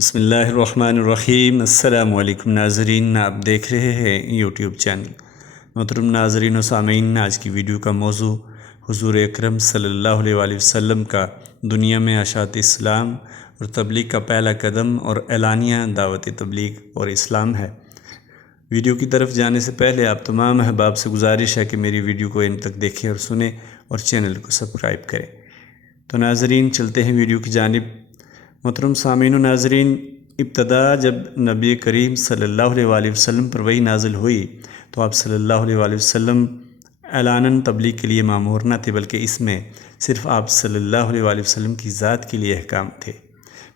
بسم اللہ الرحمن الرحیم۔ السلام علیکم ناظرین، آپ دیکھ رہے ہیں یوٹیوب چینل۔ محترم ناظرین و سامعین، آج کی ویڈیو کا موضوع حضور اکرم صلی اللہ علیہ وآلہ وسلم کا دنیا میں اشاعت اسلام اور تبلیغ کا پہلا قدم اور اعلانیہ دعوت تبلیغ اور اسلام ہے۔ ویڈیو کی طرف جانے سے پہلے آپ تمام احباب سے گزارش ہے کہ میری ویڈیو کو ان تک دیکھیں اور سنیں اور چینل کو سبسکرائب کریں۔ تو ناظرین، چلتے ہیں ویڈیو کی جانب۔ محترم سامعین و ناظرین، ابتدا جب نبی کریم صلی اللہ علیہ وآلہ وسلم پر وحی نازل ہوئی تو آپ صلی اللہ علیہ وآلہ وسلم اعلاناً تبلیغ کے لیے مامور نہ تھے، بلکہ اس میں صرف آپ صلی اللہ علیہ وآلہ وسلم کی ذات کے لیے احکام تھے۔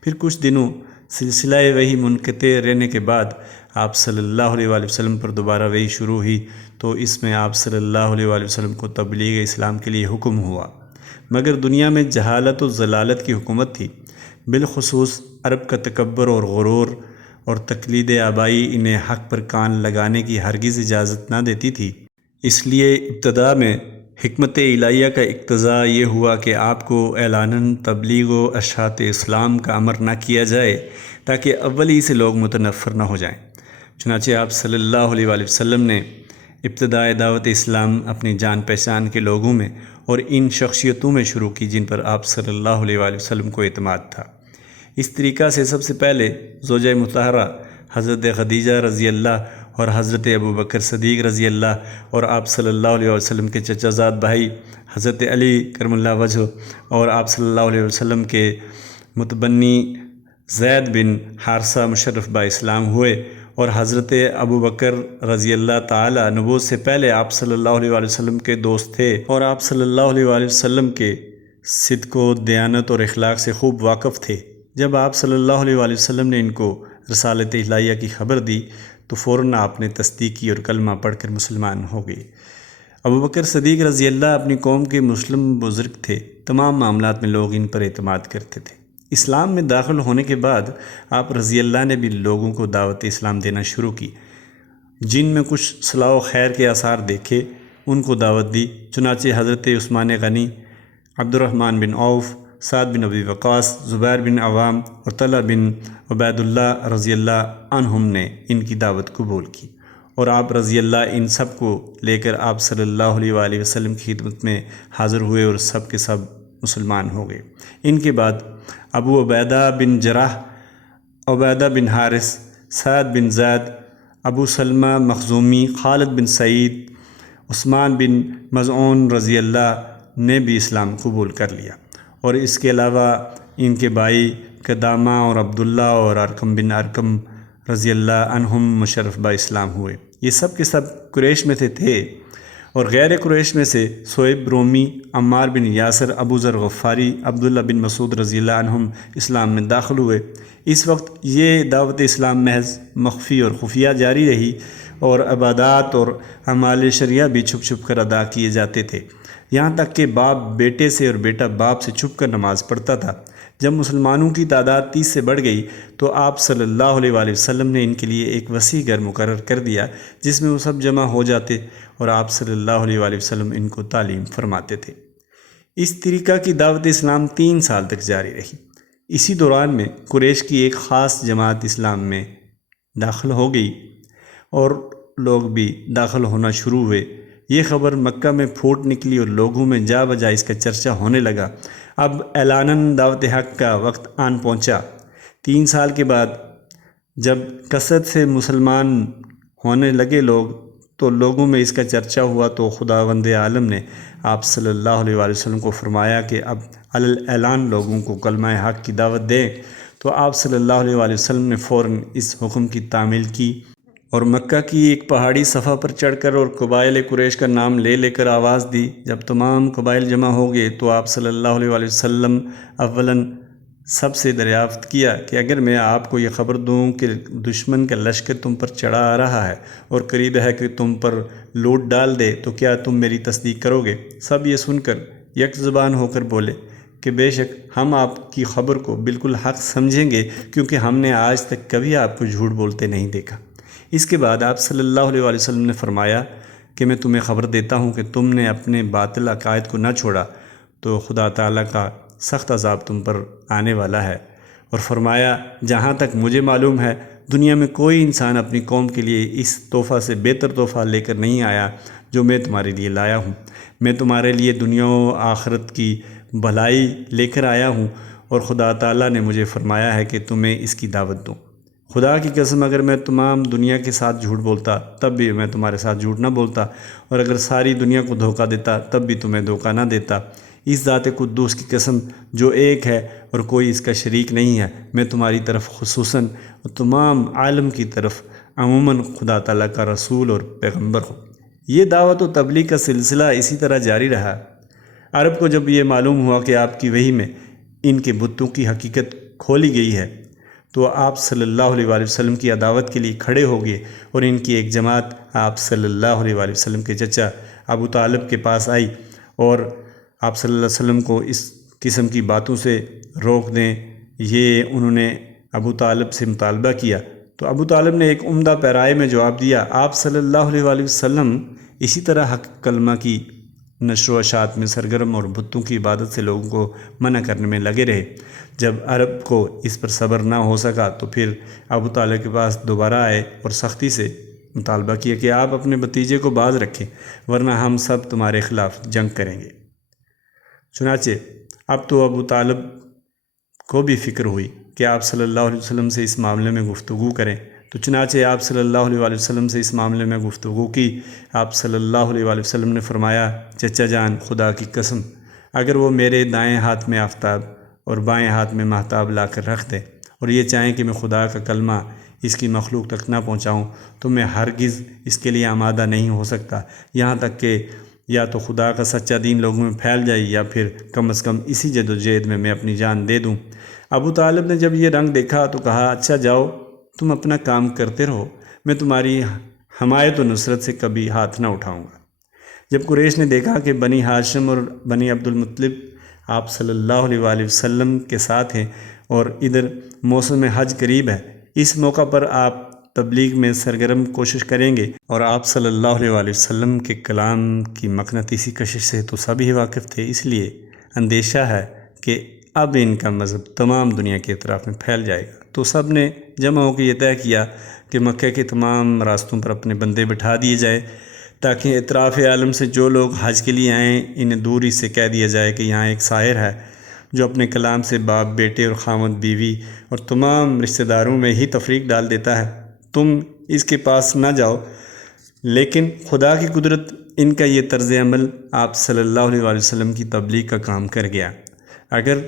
پھر کچھ دنوں سلسلہ وحی منقطع رہنے کے بعد آپ صلی اللہ علیہ وآلہ وسلم پر دوبارہ وحی شروع ہوئی تو اس میں آپ صلی اللہ علیہ وآلہ وسلم کو تبلیغ اسلام کے لیے حکم ہوا، مگر دنیا میں جہالت و ضلالت کی حکومت تھی۔ بالخصوص عرب کا تکبر اور غرور اور تقلید آبائی انہیں حق پر کان لگانے کی ہرگز اجازت نہ دیتی تھی۔ اس لیے ابتدا میں حکمت الہیہ کا اقتضا یہ ہوا کہ آپ کو اعلاناً تبلیغ و اشاعت اسلام کا امر نہ کیا جائے تاکہ اول ہی سے لوگ متنفر نہ ہو جائیں۔ چنانچہ آپ صلی اللہ علیہ وآلہ وسلم نے ابتدائے دعوت اسلام اپنی جان پہچان کے لوگوں میں اور ان شخصیتوں میں شروع کی جن پر آپ صلی اللہ علیہ وآلہ وسلم کو اعتماد تھا۔ اس طریقہ سے سب سے پہلے زوجہ مطہرہ حضرت خدیجہ رضی اللہ اور حضرت ابوبکر صدیق رضی اللہ اور آپ صلی اللہ علیہ وسلم کے چچا زاد بھائی حضرت علی کرم اللہ وجہ اور آپ صلی اللہ علیہ وسلم کے متبنی زید بن حارثہ مشرف با اسلام ہوئے، اور حضرت ابوبکر رضی اللہ تعالی نبوت سے پہلے آپ صلی اللہ علیہ وآلہ وسلم کے دوست تھے اور آپ صلی اللہ علیہ وآلہ وسلم کے صدق و دیانت اور اخلاق سے خوب واقف تھے۔ جب آپ صلی اللہ علیہ وآلہ وسلم نے ان کو رسالت الہیہ کی خبر دی تو فوراً آپ نے تصدیق کی اور کلمہ پڑھ کر مسلمان ہو گئے۔ ابوبکر صدیق رضی اللہ اپنی قوم کے مسلم بزرگ تھے، تمام معاملات میں لوگ ان پر اعتماد کرتے تھے۔ اسلام میں داخل ہونے کے بعد آپ رضی اللہ نے بھی لوگوں کو دعوت اسلام دینا شروع کی۔ جن میں کچھ صلاح و خیر کے آثار دیکھے ان کو دعوت دی، چنانچہ حضرت عثمان غنی، عبد الرحمن بن عوف، سعد بن ابی وقاص، زبیر بن عوام اور طلحہ بن عبید اللہ رضی اللہ عنہم نے ان کی دعوت قبول کی، اور آپ رضی اللہ ان سب کو لے کر آپ صلی اللہ علیہ وآلہ وسلم کی خدمت میں حاضر ہوئے اور سب کے سب مسلمان ہو گئے۔ ان کے بعد ابو عبیدہ بن جراح، عبیدہ بن حارث، سعد بن زید، ابو سلمہ مخزومی، خالد بن سعید، عثمان بن مظعون رضی اللہ نے بھی اسلام قبول کر لیا، اور اس کے علاوہ ان کے بھائی قدامہ اور عبداللہ اور ارقم بن ارقم رضی اللہ عنہم مشرف با اسلام ہوئے۔ یہ سب کے سب قریش میں تھے اور غیر قریش میں سے صہیب رومی، عمار بن یاسر، ابو ذر غفاری، عبداللہ بن مسعود رضی اللہ عنہم اسلام میں داخل ہوئے۔ اس وقت یہ دعوت اسلام محض مخفی اور خفیہ جاری رہی اور عبادات اور اعمال شرعیہ بھی چھپ چھپ کر ادا کیے جاتے تھے، یہاں تک کہ باپ بیٹے سے اور بیٹا باپ سے چھپ کر نماز پڑھتا تھا۔ جب مسلمانوں کی تعداد 30 سے بڑھ گئی تو آپ صلی اللہ علیہ وآلہ وسلم نے ان کے لیے ایک وسیع گھر مقرر کر دیا جس میں وہ سب جمع ہو جاتے اور آپ صلی اللہ علیہ وآلہ وسلم ان کو تعلیم فرماتے تھے۔ اس طریقہ کی دعوت اسلام 3 سال تک جاری رہی۔ اسی دوران میں قریش کی ایک خاص جماعت اسلام میں داخل ہو گئی اور لوگ بھی داخل ہونا شروع ہوئے۔ یہ خبر مکہ میں پھوٹ نکلی اور لوگوں میں جا بجا اس کا چرچا ہونے لگا۔ اب اعلاناً دعوت حق کا وقت آن پہنچا۔ 3 سال کے بعد جب کثرت سے مسلمان ہونے لگے لوگ تو لوگوں میں اس کا چرچا ہوا تو خداوند عالم نے آپ صلی اللہ علیہ وآلہ وسلم کو فرمایا کہ اب علی اعلان لوگوں کو کلمہ حق کی دعوت دیں، تو آپ صلی اللہ علیہ وآلہ وسلم نے فوراً اس حکم کی تعمیل کی اور مکہ کی ایک پہاڑی صفحہ پر چڑھ کر اور قبائل قریش کا نام لے لے کر آواز دی۔ جب تمام قبائل جمع ہو گئے تو آپ صلی اللہ علیہ وآلہ وسلم اولاً سب سے دریافت کیا کہ اگر میں آپ کو یہ خبر دوں کہ دشمن کا لشکر تم پر چڑھا آ رہا ہے اور قریب ہے کہ تم پر لوٹ ڈال دے تو کیا تم میری تصدیق کرو گے؟ سب یہ سن کر یک زبان ہو کر بولے کہ بے شک ہم آپ کی خبر کو بالکل حق سمجھیں گے، کیونکہ ہم نے آج تک کبھی آپ کو جھوٹ بولتے نہیں دیکھا۔ اس کے بعد آپ صلی اللہ علیہ وآلہ وسلم نے فرمایا کہ میں تمہیں خبر دیتا ہوں کہ تم نے اپنے باطل عقائد کو نہ چھوڑا تو خدا تعالیٰ کا سخت عذاب تم پر آنے والا ہے، اور فرمایا جہاں تک مجھے معلوم ہے دنیا میں کوئی انسان اپنی قوم کے لیے اس تحفہ سے بہتر تحفہ لے کر نہیں آیا جو میں تمہارے لیے لایا ہوں۔ میں تمہارے لیے دنیا و آخرت کی بھلائی لے کر آیا ہوں، اور خدا تعالیٰ نے مجھے فرمایا ہے کہ تمہیں اس کی دعوت دوں۔ خدا کی قسم اگر میں تمام دنیا کے ساتھ جھوٹ بولتا تب بھی میں تمہارے ساتھ جھوٹ نہ بولتا، اور اگر ساری دنیا کو دھوکہ دیتا تب بھی تمہیں دھوکہ نہ دیتا۔ اس ذات قدوس کی قسم جو ایک ہے اور کوئی اس کا شریک نہیں ہے، میں تمہاری طرف خصوصاً اور تمام عالم کی طرف عموماً خدا تعالیٰ کا رسول اور پیغمبر ہوں۔ یہ دعوت و تبلیغ کا سلسلہ اسی طرح جاری رہا۔ عرب کو جب یہ معلوم ہوا کہ آپ کی وحی میں ان کے بتوں کی حقیقت کھولی گئی ہے تو آپ صلی اللہ علیہ وآلہ وسلم کی عداوت کے لیے کھڑے ہو گئے، اور ان کی ایک جماعت آپ صلی اللہ علیہ وآلہ وسلم کے چچا ابو طالب کے پاس آئی اور آپ صلی اللہ علیہ وسلم کو اس قسم کی باتوں سے روک دیں، یہ انہوں نے ابو طالب سے مطالبہ کیا۔ تو ابو طالب نے ایک عمدہ پیرائے میں جواب دیا۔ آپ صلی اللہ علیہ وآلہ وسلم اسی طرح حق کلمہ کی نشر و اشاعت میں سرگرم اور بتوں کی عبادت سے لوگوں کو منع کرنے میں لگے رہے۔ جب عرب کو اس پر صبر نہ ہو سکا تو پھر ابو طالب کے پاس دوبارہ آئے اور سختی سے مطالبہ کیا کہ آپ اپنے بھتیجے کو باز رکھیں، ورنہ ہم سب تمہارے خلاف جنگ کریں گے۔ چنانچہ اب تو ابو طالب کو بھی فکر ہوئی کہ آپ صلی اللہ علیہ وسلم سے اس معاملے میں گفتگو کریں، تو چنانچہ آپ صلی اللہ علیہ وآلہ وسلم سے اس معاملے میں گفتگو کی۔ آپ صلی اللہ علیہ وآلہ وسلم نے فرمایا، چچا جان، خدا کی قسم اگر وہ میرے دائیں ہاتھ میں آفتاب اور بائیں ہاتھ میں مہتاب لا کر رکھ دے اور یہ چاہیں کہ میں خدا کا کلمہ اس کی مخلوق تک نہ پہنچاؤں تو میں ہرگز اس کے لیے آمادہ نہیں ہو سکتا، یہاں تک کہ یا تو خدا کا سچا دین لوگوں میں پھیل جائے یا پھر کم از کم اسی جد و جہد میں اپنی جان دے دوں۔ ابو طالب نے جب یہ رنگ دیکھا تو کہا، اچھا جاؤ، تم اپنا کام کرتے رہو، میں تمہاری حمایت و نصرت سے کبھی ہاتھ نہ اٹھاؤں گا۔ جب قریش نے دیکھا کہ بنی ہاشم اور بنی عبد المطلب آپ صلی اللہ علیہ وآلہ وسلم کے ساتھ ہیں اور ادھر موسم حج قریب ہے، اس موقع پر آپ تبلیغ میں سرگرم کوشش کریں گے، اور آپ صلی اللہ علیہ وآلہ وسلم کے کلام کی مقناطیسی کشش سے تو سبھی واقف تھے، اس لیے اندیشہ ہے کہ اب ان کا مذہب تمام دنیا کے اطراف میں پھیل جائے گا۔ تو سب نے جمع ہو کے یہ طے کیا کہ مکہ کے تمام راستوں پر اپنے بندے بٹھا دیے جائے تاکہ اطراف عالم سے جو لوگ حج کے لیے آئیں انہیں دوری سے کہہ دیا جائے کہ یہاں ایک ساحر ہے جو اپنے کلام سے باپ، بیٹے اور خاوند، بیوی اور تمام رشتہ داروں میں ہی تفریق ڈال دیتا ہے، تم اس کے پاس نہ جاؤ۔ لیکن خدا کی قدرت، ان کا یہ طرز عمل آپ صلی اللہ علیہ وآلہ وسلم کی تبلیغ کا کام کر گیا۔ اگر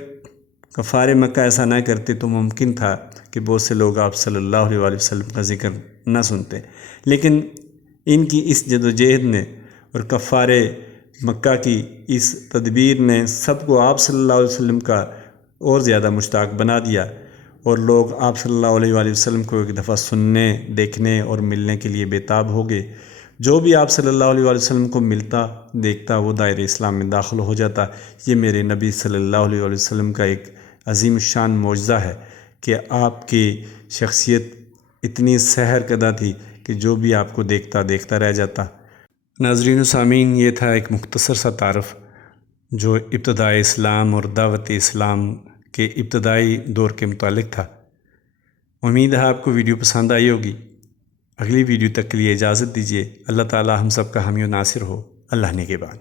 کفار مکہ ایسا نہ کرتے تو ممکن تھا کہ بہت سے لوگ آپ صلی اللہ علیہ وآلہ وسلم کا ذکر نہ سنتے، لیکن ان کی اس جد و جہد نے اور کفار مکہ کی اس تدبیر نے سب کو آپ صلی اللہ علیہ وسلم کا اور زیادہ مشتاق بنا دیا، اور لوگ آپ صلی اللہ علیہ وآلہ وسلم کو ایک دفعہ سننے، دیکھنے اور ملنے کے لیے بےتاب ہو گئے۔ جو بھی آپ صلی اللہ علیہ وآلہ وسلم کو ملتا دیکھتا وہ دائرہ اسلام میں داخل ہو جاتا۔ یہ میرے نبی صلی اللہ علیہ وآلہ وسلم کا ایک عظیم الشان معجزہ ہے کہ آپ کی شخصیت اتنی سحر کردہ تھی کہ جو بھی آپ کو دیکھتا رہ جاتا۔ ناظرین و سامعین، یہ تھا ایک مختصر سا تعارف جو ابتدائی اسلام اور دعوت اسلام کے ابتدائی دور کے متعلق تھا۔ امید ہے آپ کو ویڈیو پسند آئی ہوگی۔ اگلی ویڈیو تک کے لیے اجازت دیجیے۔ اللہ تعالی ہم سب کا حامی و ناصر ہو۔ اللہ نگہبان۔